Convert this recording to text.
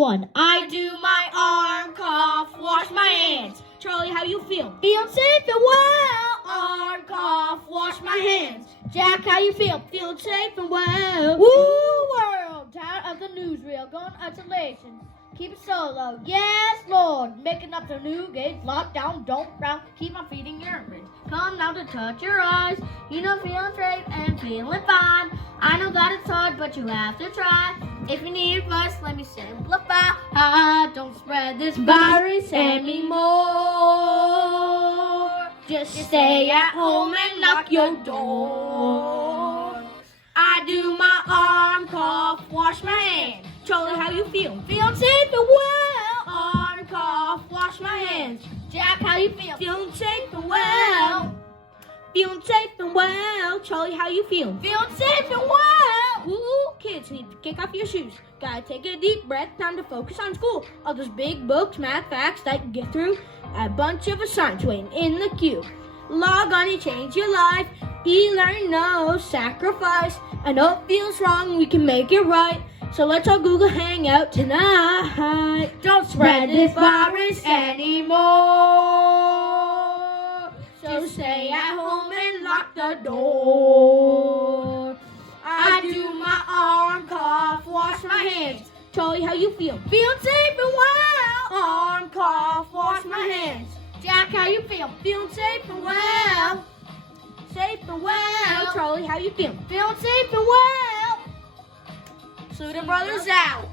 One. I do my arm, cough, wash my hands. Charlie, how you feel? Feel safe and well. Arm, cough, wash my hands. Jack, how you feel? Feel safe and well. Woo world, tired of the newsreel, going isolation. Keep it solo, yes Lord. Making up the new gauge, lockdown, don't frown. Keep on feeding your brains. Come now to touch your eyes. You know, feeling safe and feeling fine. I know that it's hard, but you have to try. If you need advice, let me simplify. Don't spread this virus anymore. Just stay at home and lock your door. I do my arm, cough, wash my hands. Charlie, how you feel? Feeling safe and well. Arm, cough, wash my hands. Jack, how you feel? Feeling safe and well. Feeling safe and well. Charlie, how you feel? Feeling safe and well. Ooh, kids need to kick off your shoes. Gotta take a deep breath, time to focus on school. All those big books, math facts that you get through. A bunch of assignments waiting in the queue. Log on and change your life. E-learning, no sacrifice. I know it feels wrong, we can make it right. So let's all Google Hangout tonight. Don't spread this virus anymore. So stay at home and lock the door. I do my arm, cough, wash my hands. Charlie, how you feel? Feeling safe and well. Arm, cough, wash my hands. Jack, how you feel? Feeling safe and well. Safe and well. Charlie, how you feel? Feeling safe and well. Suda Brothers out.